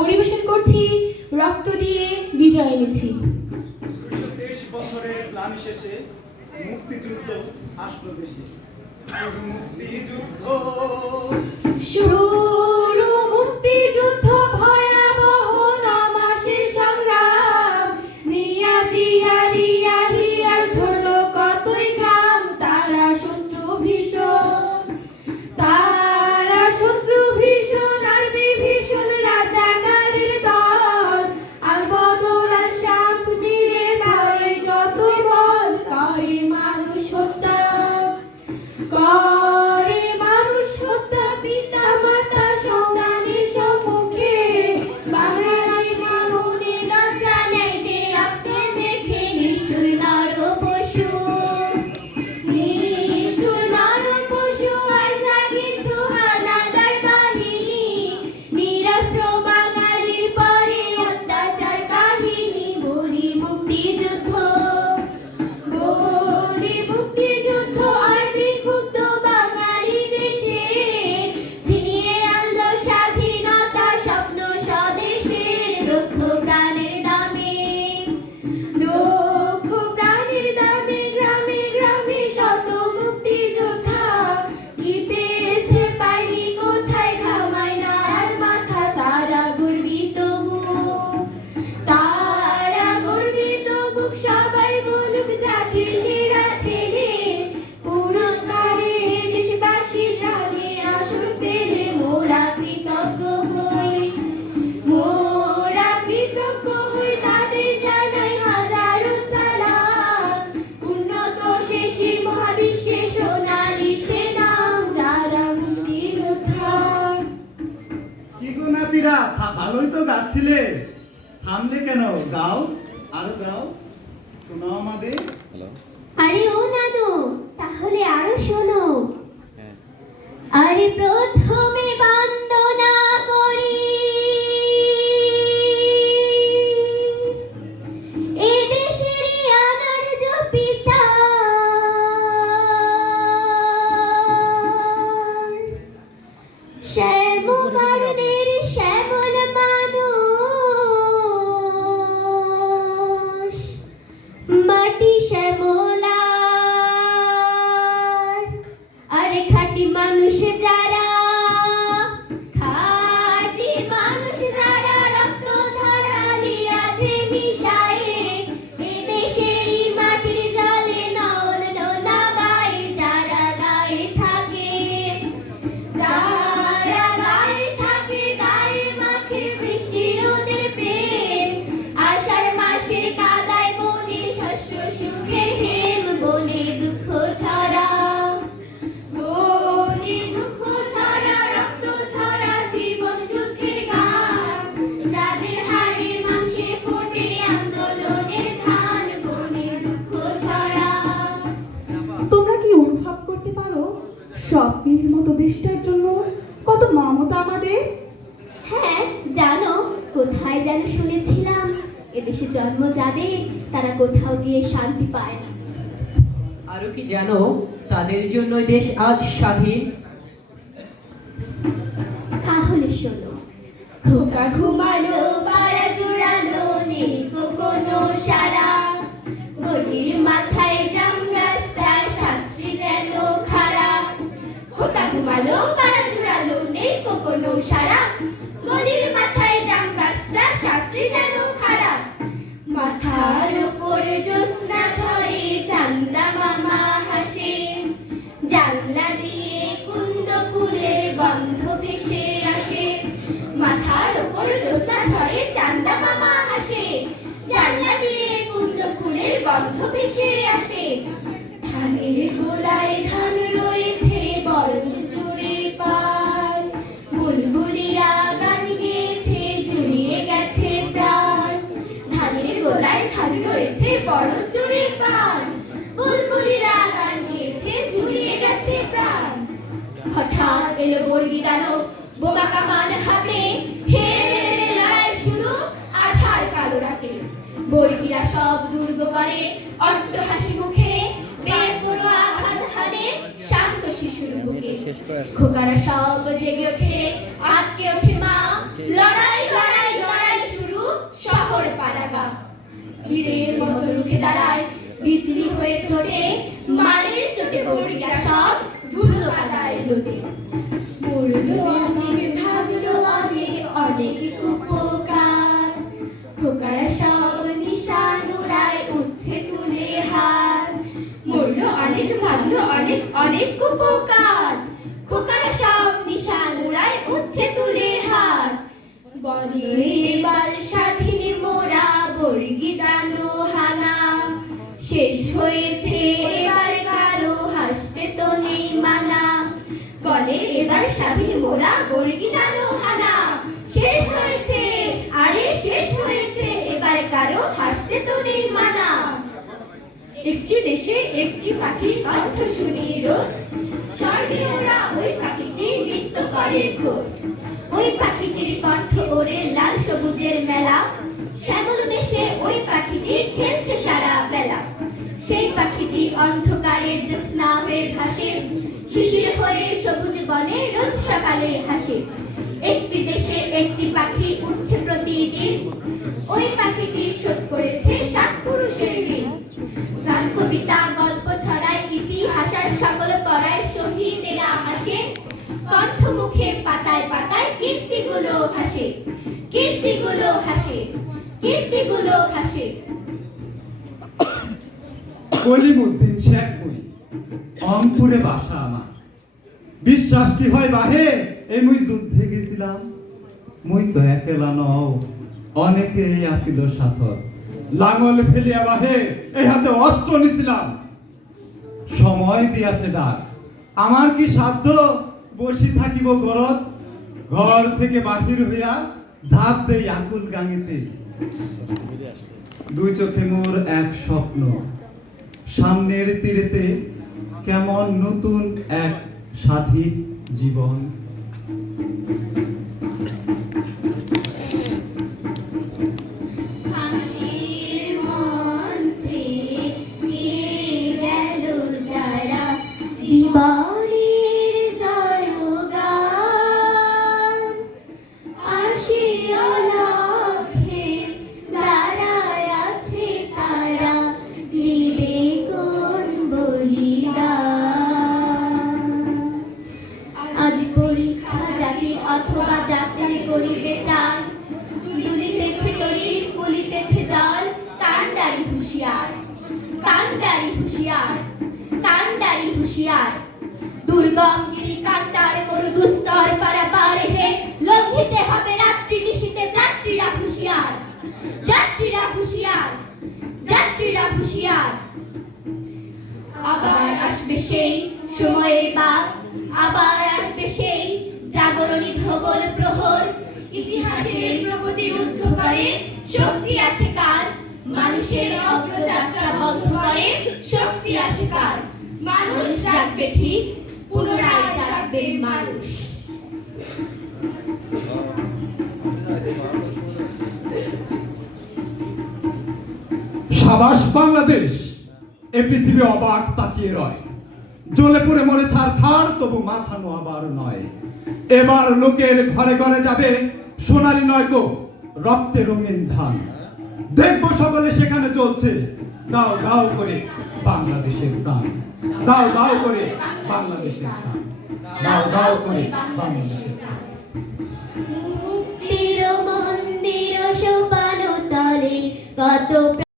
পরিবেশন করছি রক্ত দিয়ে বিজয় এনেছি। ২২ বছরের প্লানি শেষে মুক্তিযুদ্ধ আসলো দেশে। মুক্তিযুদ্ধ শুরু মুক্তিযুদ্ধ ভয়াবহ ৯ মাসের সংগ্রাম, নিয়াজি আরিয়া হিয়ার ঝরল কতই ঘাম। তারা শত্রু ভীষণ, তারা শত্রু ভীষণ, আর বিভীষণ রাজাকারের দল। আল বদর আল শামস মিলে ধরে যতই বল, করে মানুষ হত্যা, করে মানুষ হত্যা। পিতা মাতা সন্তানের সম্মুখে বাঙালি মনে লজ্জা নেই যে রক্তে দেখে নিষ্ঠুর নর পশু, নিষ্ঠুর নর পশু। আর যা কিছু হানাদার বাহিনী, নিরস্ত্র বাঙালির পরে অত্যাচার কাহিনী। বলি মুক্তিযুদ্ধ, বলি মুক্তিযুদ্ধ, আর বিক্ষুব্ধ বাঙালি দেশে ছিনিয়ে আনলো স্বাধীনতা স্বপ্ন স্বদেশের। লক্ষ প্রাণের দামে, লক্ষ প্রাণের দামে গ্রামে গ্রামে শত মুক্তিযোদ্ধা কি পেয়েছে পায়নি কোথায়, ঘামায় না আর মাথা। তারা গর্বিত বুক, তারা গর্বিত বুক, সবাই বলুক জাতির সেরা ছেলে। পুরস্কারে দেশবাসীর প্রাণে আসন পেলে মোরা কৃতজ্ঞ হই, মোরা কৃতজ্ঞ হই। তাদের জানাই হাজারো সালাম, উন্নত শেষের মহাবিশ্বে সোনালী সে নাম যারা মুক্তিযোদ্ধা। কি গো নাতিরা, ভালোই তো গাচ্ছিলে, থামলে কেন? গাও, আরো গাও, শোনাও আমাদের। আরে ও নানু, তাহলে আরো শোনো। আরে প্রথমে বন্দনা করি এ দেশেরই অনার্য পিতা, শ্যামবর্ণের শ্যামল মানুষ, মাটি শ্যামলার। আরে খাঁটি মানুষ যারা, খাঁটি মানুষ যারা রক্ত ধারালি আছে মিশায়ে এ দেশেরই মাটির জলে নল নোনা গায়ে। যারা গায়ে থাকে, যারা গায়ে থাকে, গায়ে মাখের বৃষ্টি রোদের প্রেম। আষাঢ় মাসের কাদায় বনে শস্য সুখের হেম, বনে দুঃখ ছড়া, বনে দুঃখ ছড়া, রক্ত ছড়া জীবন যুদ্ধের গান। যাদের হাড়ে মাংসে ফোটে আন্দোলনের ধান, বনে দুঃখ ছড়া। তোমরা কি অনুভব করতে পারো স্বপ্নের মতো দেশটার জন্য কত মমতা আমাদের? হ্যাঁ, জানো কোথায় যেন শুনেছিলাম এদেশে জন্ম যাদের তারা কোথাও গিয়ে শান্তি পায় না। আরো কি জানো তাদের জন্য দেশ আজ স্বাধীন? তাহলে শোনো। খোকা ঘুমালো, পাড়া জোড়ালো, নেই কোনো সারা। গলির মাথায় জাম গাছটা শাস্ত্রী যেন খাড়া। খোকা ঘুমালো, পাড়া জোড়ালো, নেই কোনো সারা। গলির মাথায় জাম গাছটা শাস্ত্রী যেন খাড়া। মাথার উপরে জ্যোৎস্না ঝরে, চান্দা মামা হাসে। জানলা দিয়ে কুন্দ ফুলের গন্ধ ভেসে আসে। মাথার উপর জ্যোৎস্না ঝরে, চান্দা মামা হাসে। জানলা দিয়ে কুন্দ ফুলের গন্ধ ভেসে আসে। ধানের গোলায় ধান রয়েছে বরঞ্চ জুড়ে পার। বুলবুলিরা গান গেয়েছে, জুড়িয়ে গেছে প্রাণ। ধানের গোলায় ধান রয়েছে বড় জুড়ে পান। বুলবুলিরা গান গেয়েছে, জুড়িয়ে গেছে প্রাণ। হঠাৎ এলো বর্গি দানব, বোমা কামান হাতে। হে লড়াই শুরু আধার কালো রাতে। বর্গিরা সব দুর্গ করে অট্ট হাসি মুখে। বেপরোয়া আঘাত হানে শান্ত শিশুর বুকে। খোকারা সব জেগে ওঠে, আটকে ওঠে মা। লড়াই লড়াই তীরের মতো রুখে দাঁড়ায়, বিজলি হয়ে ছোটে, মারের চোটে বর্গিরা সব ধুলো কাদায় লোটে। মরলো অনেক, ভাগলো অনেক, অনেক কুপোকার, খোকারা সব নিশান উড়ায়, উচ্ছে তুলে হাত। মরলো অনেক, ভাগলো অনেক, অনেক কুপোকার, খোকারা সব নিশান উড়ায়, উচ্ছে তুলে হাত। বলে এবার স্বাধীন মোরা, বর্গি দানো হানা শেষ হয়েছে, এবার কারো হাসতে তো নেই মানা। বলে এবার স্বাধীন মোরা, বর্গি দানো হানা শেষ হয়েছে, আরে শেষ হয়েছে, এবার কারো হাসতে তো নেই মানা। একটি দেশে একটি পাখির কণ্ঠ শুনি রোজ, স্বর্গে ওরা ওই পাখিটি নৃত্য করে খোঁজ। ওই পাখিটির কণ্ঠ ওরে লাল সবুজের মেলা, শ্যামল দেশে ওই পাখিটি খেলছে সারা বেলা। সেই পাখিটি অন্ধকারে জ্যোৎস্না হয়ে ভাসে, শিশির হয়ে সবুজ বনে রোজ সকালে হাসে। একটি দেশে একটি পাখি উঠছে প্রতিদিন, ওই পাখিটি শোধ করেছে 7 পুরুষের ঋণ। গান কবিতা গল্প ছড়ায়, ইতিহাস আর সকল পড়ায়, শহীদেরা হাসে, কণ্ঠ মুখে পাতায় পাতায় কীর্তিগুলো হাসে, কীর্তিগুলো হাসে, কীর্তিগুলো হাসে। কলিমুদ্দিন শেখ মুই, অঙ্কুরে বাসা আমার। বিশ্বাস কি হয় বাহে, এই মুই যুদ্ধে গেছিলাম। মুই তো একলা নও, অনেকেই আসিল সাথর। লাঙল ফেলিয়া বাহে, এই হাতে অস্ত্র নিছিলাম। সময় দিয়াছে ডাক, আমার কি সাধ্য বসি থাকিব ঘরত। ঘর থেকে বাহির হইয়া ঝাঁপ দেই আকুল গাঙেতে। দুই চোখে মোর এক স্বপ্ন, সামনের তীরেতে কেমন নতুন এক স্বাধীন জীবন। ফাঁসির মঞ্চে নিয়ে গেল যারা, জীবনের জয়গান। আসিয়া লক্ষ্যে দাঁড়ায় আছে তারা, দিবে কোন বলিদান। আজ পরীক্ষা জাতির অথবা জাতির করিবে টান, দুলিতেছে তরি ফুলিতেছে জল, কান্ডারি হুঁশিয়ার, কান্ডারি হুঁশিয়ার, কান্ডারি হুঁশিয়ার। দুর্গম গিরি কান্তার মরু দুস্তর পারাপার হে, লঙ্ঘিতে হবে রাত্রি নিশীতে যাত্রীরা হুঁশিয়ার, যাত্রীরা হুঁশিয়ার, যাত্রীরা হুঁশিয়ার। আবার আসবে সেই সময়ের বাপ, আবার আসবে সেই জাগরণী ধবল প্রহর। ইতিহাসের প্রগতি রুদ্ধ করে শক্তি আছে কার, মানুষের অগ্রযাত্রা বন্ধ করে শক্তি আছে কার। মানুষ জাগবে ঠিক, পুনরায় জাগবে মানুষ। সাবাস বাংলাদেশ, এ পৃথিবী অবাক তাকিয়ে রয়। জ্বলে পুড়ে মরে ছারখার, তবু মাথা নোয়াবার নয়। এবার লোকের ঘরে ঘরে যাবে সোনালী নয়কো রক্তে রঙিন ধান। দেখব সকলে সেখানে চলছে দাও দাও করে বাংলাদেশের প্রাণ, দাও দাও করে বাংলাদেশের প্রাণ, দাও দাও করে বাংলাদেশের প্রাণ। মুক্তির মন্দির সোপান তলে কত